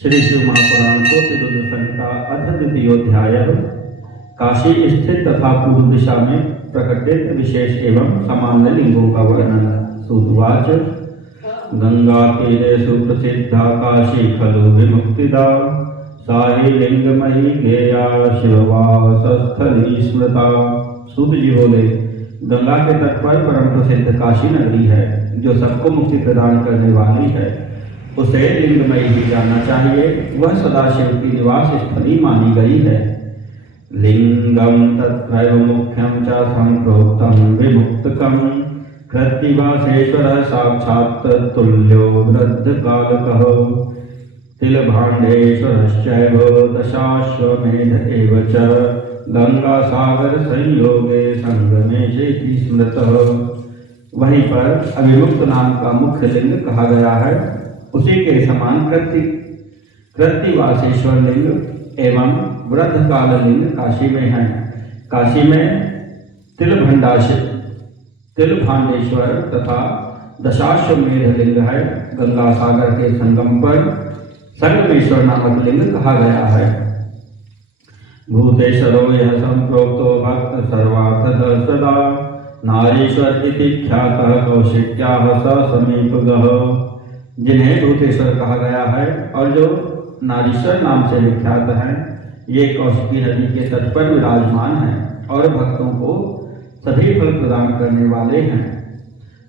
श्री शिव महापुराण को तिरुद संहिता अथ द्वितीयोध्याय। काशी स्थित तथा पूर्व दिशा में प्रकटित विशेष एवं सामान्य लिंगों का वर्णन। सूतवाच गंगा तीरे सुप्रसिद्धा काशी खलु विमुक्तिदा साहि लिंगमयी गेया शिववासस्थली स्मृता। सूत जी बोले, गंगा के तट पर परम प्रसिद्ध काशी नगरी है जो सबको मुक्ति प्रदान करने वाली है। उसे लिंगमयी ही जाना चाहिए। वह सदाशिव की निवास स्थली मानी गई है। लिंगम तत्रैव मुख्यम च संप्रोक्तम विमुक्तकम कृत्तिवासेश्वर साक्षात् तुल्यो वृद्धकालकः तिलभाण्डेश्वरश्चैव दशाश्वमेध एव च गंगासागर संयोगे संगमे चेति स्मृतः। वहीं पर अभिमुक्त नाम का मुख्य लिंग कहा गया है। उसी के समान कृत्तिवासेश्वर लिंग एवं वृद्धकाल लिंग काशी में है। काशी में तिलभाण्डेश्वर तथा दशाश्वमेध लिंग है। गंगा सागर के संगम पर संगमेश्वर नामक लिंग कहा गया है। भूतेश्वरो यह संप्रोक्तो भक्त सर्वार्थद सदा नारीश्वर इति ख्यातः कौशिक्याः स समीपगः। जिन्हें भूतेश्वर कहा गया है और जो नारीश्वर नाम से विख्यात हैं, ये कौशिकी नदी के तट पर विराजमान हैं और भक्तों को सभी फल प्रदान करने वाले हैं।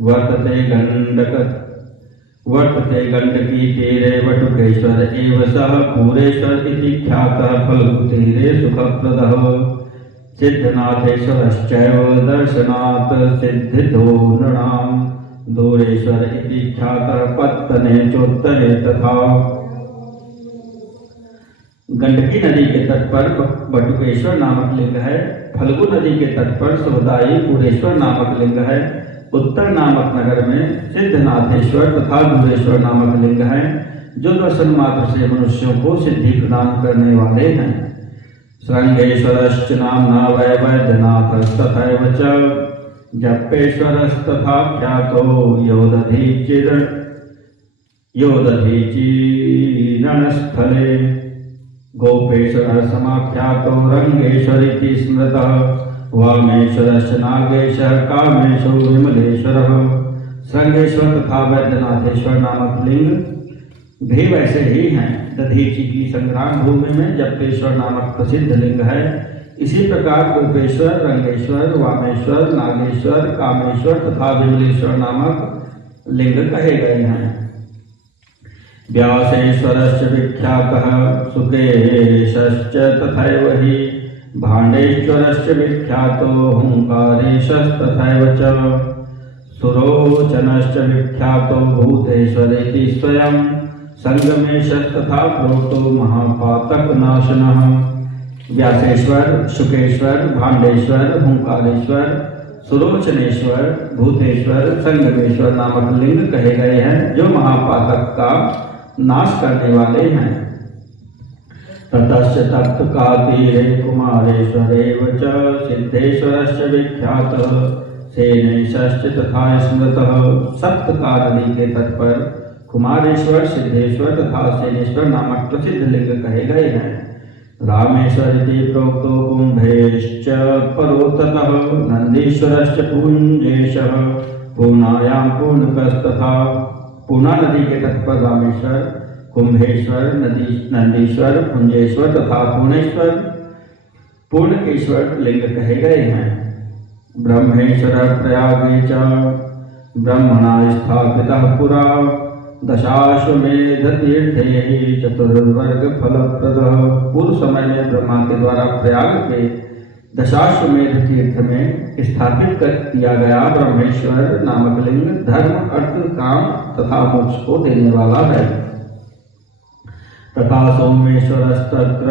वर्तते गंडकी तीरे वटुकेश्वर एव सह पूरेश्वर इति ख्यातः फल्गु तीरे सुखप्रदः सिद्धनाथेश्वरश्चैव दर्शनात् सिद्धिदो नृणाम् दूरेश्वर इति ख्यातः पत्तने चोत्तरे तथा। गंडकी नदी के तट पर बटुकेश्वर नामक लिंग है। फल्गु नदी के तट पर सुखदायी पूरेश्वर नामक लिंग है। उत्तर नामक नगर में सिद्धनाथेश्वर तथा दूरेश्वर नामक लिंग है जो दर्शन मात्र से मनुष्यों को सिद्धि प्रदान करने वाले हैं। श्रृंगेश्वरश्च नाम्ना वैवैद्यनाथस्तथैव च जप्पेश्वरस्तथा ख्यातो योदधीचीरणस्थले गोपेश्वर समाख्यातो रंगेश्वर इति स्मृतः वामेश्वरश्च नागेशः कामेशो विमलेश्वरः। श्रृंगेश्वर तथा वैद्यनाथेश्वर नामक लिंग भी वैसे ही हैं। दधीची की संग्राम भूमि में जप्पेश्वर नामक प्रसिद्ध लिंग है। इसी प्रकार गोपेश्वर, रंगेश्वर, वामेश्वर, नागेश्वर, कामेश्वर तथा विमलेश्वर नामक लिंग कहे गए हैं। व्यासेश्वरश्च विख्यातः सुकेशश्च तथैव हि भाण्डेश्वरश्च विख्यातो हुंकारेशस्तथैव च सुरोचनश्च विख्यातो भूतेश्वर इति स्वयं संगमेशस्तथा प्रोक्तो महापातकनाशनः। व्यासेश्वर, शुकेश्वर, भाण्डेश्वर, हुंकारेश्वर, सुरोचनेश्वर, भूतेश्वर, संगमेश्वर नामक लिंग कहे गए हैं जो महापातक का नाश करने वाले हैं। ततश्च तप्तकातीरे कुमारेश्वरेव च सिद्धेश्वरश्च विख्यातः सेनेशश्च तथा स्मृतः। सप्तका नदी के तट पर कुमारेश्वर, सिद्धेश्वर तथा सेनेश्वर नामक प्रसिद्ध लिंग कहे गए हैं। रामेश्वर इति प्रोक्तो कुंभेश्च परोततः नंदीश्वरश्च पुंजेशः पूर्णायां पूर्णकस्तथा। पूर्णा नदी के तट पर रामेश्वर, कुंभेश्वर, नंदीश्वर, पुंजेश्वर तथा पूर्णकेश्वर लिंग कहे गए हैं। ब्रह्मेश्वर प्रयागे च ब्रह्मणा स्थापितः पुरा दशाश्वमेध तीर्थे चतुर्वर्ग फलप्रदः। पूर्व समय में ब्रह्मा के द्वारा प्रयाग के दशाश्वमेध तीर्थ में स्थापित कर दिया गया ब्रह्मेश्वर नामक लिंग धर्म, अर्थ, काम तथा मोक्ष को देने वाला है। तथा सोमेश्वरस्तत्र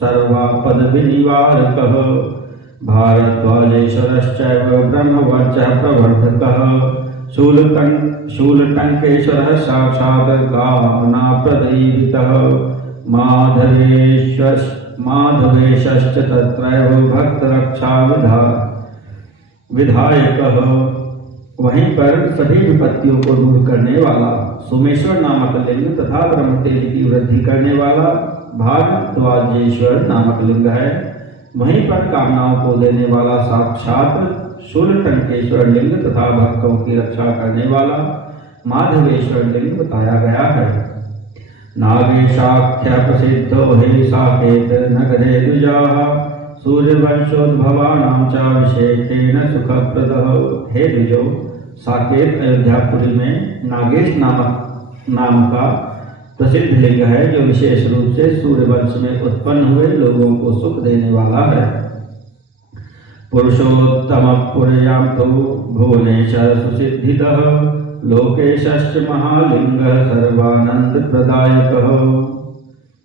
सर्वापद विनिवारकः भारद्वाजेश्वरश्चैव ब्रह्मवर्चः प्रवर्धकः शूलटंकेश्वरः साक्षात् कामनाप्रदीपितः माधवेशश्च तत्रैव भक्तरक्षा विधायकः। वहीं पर सभी विपत्तियों को दूर करने वाला सोमेश्वर नामक लिंग तथा ब्रह्म तेज की वृद्धि करने वाला भारद्वाजेश्वर नामक लिंग है। वहीं पर कामनाओं को देने वाला साक्षात शूलटंकेश्वर लिंग तथा भक्तों की रक्षा करने वाला माधवेश्वर लिंग बताया गया है। नागेशाख्य प्रसिद्धो हि साकेत नगरे द्विजाः सूर्यवंशोद्भवानां च अभिषेकेन सुखप्रदः। हे द्विजो, साकेत अयोध्यापुरी में नागेश नाम का प्रसिद्ध लिंग है जो विशेष रूप से सूर्यवंश में उत्पन्न हुए लोगों को सुख देने वाला है। पुरुषोत्तम पुरयां तो भुवनेश्वर सुसिद्धितः लोकेशश्च महालिंग सर्वानंद प्रदायक।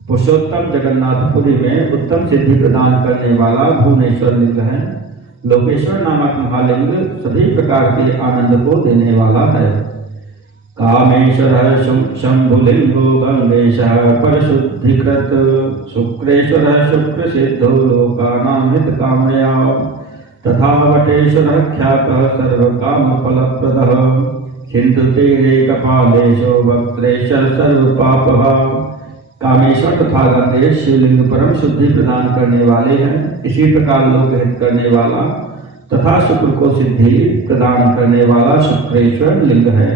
पुरुषोत्तम जगन्नाथपुरी में उत्तम सिद्धि प्रदान करने वाला भुवनेश्वर लिंग है। लोकेश्वर नामक महालिंग सभी प्रकार के आनंद को देने वाला है। कामेश्वर शंभुलिंगो गंगेशः परशुद्धिकृत शुक्रेश्वर शुक्रसिद्धो लोकानां हितकामया तथा वटेश्वर ख्यातः सर्वकामफलप्रदः सिन्धुतीरे कपालेशो वक्त्रेश्वर सर्वपापः। कामेश्वर तथा गंगेश शिवलिंग परम शुद्धि प्रदान करने वाले हैं। इसी प्रकार लोक हित करने वाला तथा शुक्र को सिद्धि प्रदान करने वाला शुक्रेश्वर लिंग है।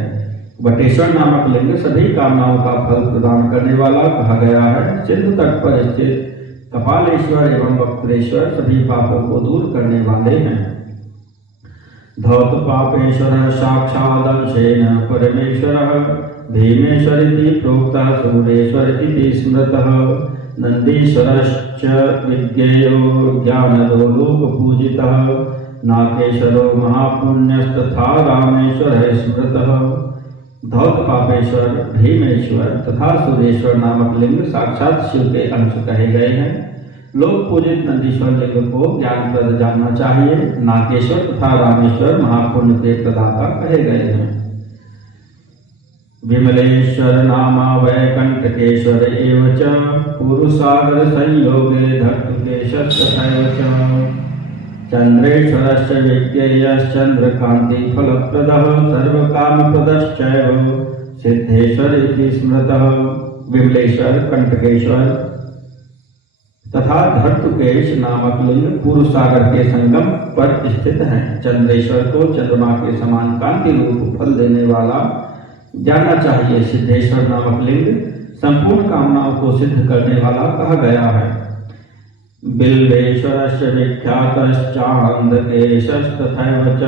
वटेश्वर नामक लिंग सभी कामनाओं का फल प्रदान करने वाला कहा गया है। सिंधु तट पर स्थित कपालेश्वर एवं वक्त्रेश्वर सभी पापों को दूर करने वाले हैं। धौत पापेश्वर साक्षादंशेन परमेश्वरः भीमेश्वर इति प्रोक्तः सूर्येश्वर इति स्मृतः। नंदीश्वरश्च विज्ञेयो ज्ञानदो लोकपूजितः नाकेश्वरो महापुण्यस्तथा रामेश्वरः स्मृतः। धौत पापेश्वर, भीमेश्वर तथा सूर्येश्वर नामक लिंग साक्षात शिव के अंश कहे गए हैं। लोक पूजित नंदीश्वर लिंग को ज्ञानप्रद जानना चाहिए। नाकेश्वर तथा रामेश्वर महापुण्य के प्रदाता कहे गए हैं। विमलेश्वर नामा वैकंठकेश्वर एव च पुरुषागर संयोगे धर्तुकेशस्तथैव च। चंद्रेश्वरश्च विज्ञेयश्चंद्रकांति फलप्रदः सर्वकामप्रदश्चैव सिद्धेश्वर इति स्मृतः। विमलेश्वर, कंटकेश्वर तथा धर्तुकेश नामक लिंग पुरुषागर के संगम पर स्थित हैं। चंद्रेश्वर को चंद्रमा के समान कांति रूप फल देने वाला जानना चाहिए। सिद्धेश्वर नामक लिंग संपूर्ण कामनाओं को सिद्ध करने वाला कहा गया है। बिल्वेश्वरश्च विख्यातश्चान्धकेशस्तथैव च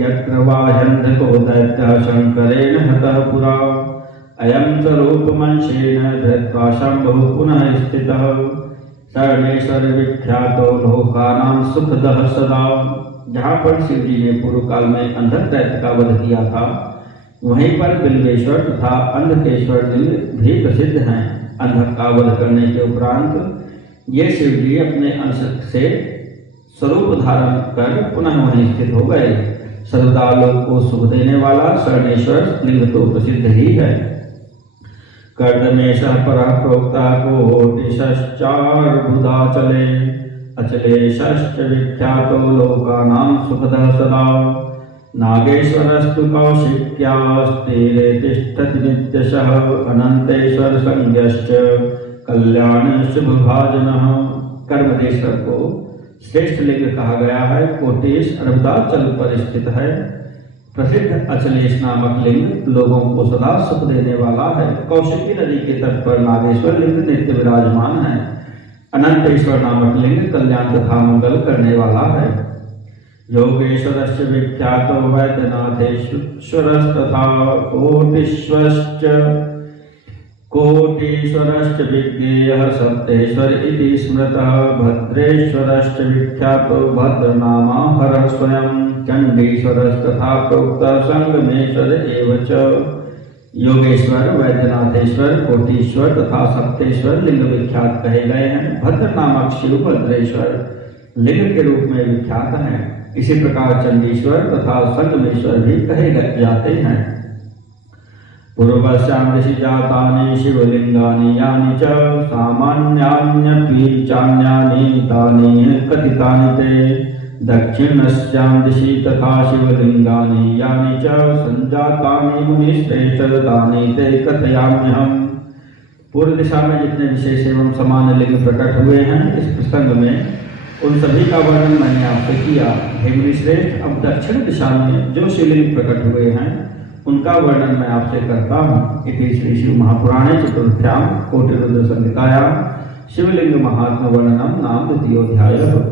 यत्र वाह्यन्धको दैत्यः शङ्करेण हतः पुरा अयं स्वरूपमंशेन धृत्वा शम्भुः पुनः स्थितः। शरणेश्वर विख्यातो लोकानां सुखदः सदा। जहाँ पर शिव जी ने पूर्व काल में अंधक दैत्य का वध किया था, वहीं पर बिल्वेश्वर तथा अंधकेश्वर लिंग भी प्रसिद्ध हैं। अंधक का वध करने के उपरांत ये शिव जी अपने अंश से स्वरूप धारण कर पुनः वहीं स्थित हो गए। सर्वदा लोक को सुख देने वाला शरणेश्वर लिंग तो प्रसिद्ध ही है। कर्दमेशः परः प्रोक्तः कोटिश्चार्बुदाचले अचलेशश्च विख्यातो लोकानां सुखदः सदा। नागेश्वरस्तु कौशिक्यास्तीरे तिष्ठति नित्यशः अनंतेश्वर संज्ञश्च कल्याण शुभ भाजनः। कर्मदेश्वर को श्रेष्ठ लिंग कहा गया है। कोटेश अरबदाचल पर स्थित है। प्रसिद्ध अचलेश नामक लिंग लोगों को सदा सुख देने वाला है। कौशिकी नदी के तट पर नागेश्वर लिंग नित्य विराजमान है। अनंतेश्वर नामक लिंग कल्याण तथा मंगल करने वाला है। योगेश्वरश्च विख्यातो वैद्यनाथेश्वरस्तथा कोटीश्वरश्च विज्ञेयः सप्तेश्वर इति स्मृतः। भद्रेश्वरश्च विख्यातो भद्रनामा हरः स्वयं। चंडीश्वरस्तथा प्रोक्तः संगमेश्वर एव च। योगेश्वर, वैद्यनाथेश्वर, कोटीश्वर तथा सप्तेश्वर लिंग विख्यात कहे गए हैं। भद्र नामक शिव भद्रेश्वर लिंग के रूप में विख्यात हैं। इसी प्रकार चंडीश्वर तथा संगमेश्वर भी कहे जाते हैं। पूर्वस्यां दिशि जातानि शिवलिंगानि यानि च सामान्यान्यपि चान्यानि तानि कथितानि ते दक्षिणस्यां दिशि तथा शिवलिंगानि यानि च संजातानि मुनिश्रेष्ठ तानि ते कथयाम्यहम्। पूर्व दिशा में जितने विशेष एवं समान लिंग प्रकट हुए हैं इस प्रसंग में उन सभी का वर्णन मैंने आपसे किया। हे मुनिश्रेष्ठ, अब दक्षिण दिशा में जो शिवलिंग प्रकट हुए हैं उनका वर्णन मैं आपसे करता हूँ। इति श्री शिव महापुराणे चतुर्थ्यां कोटिरुद्र संहितायां शिवलिंग महात्म वर्णनम नाम द्वितीयोऽध्यायः।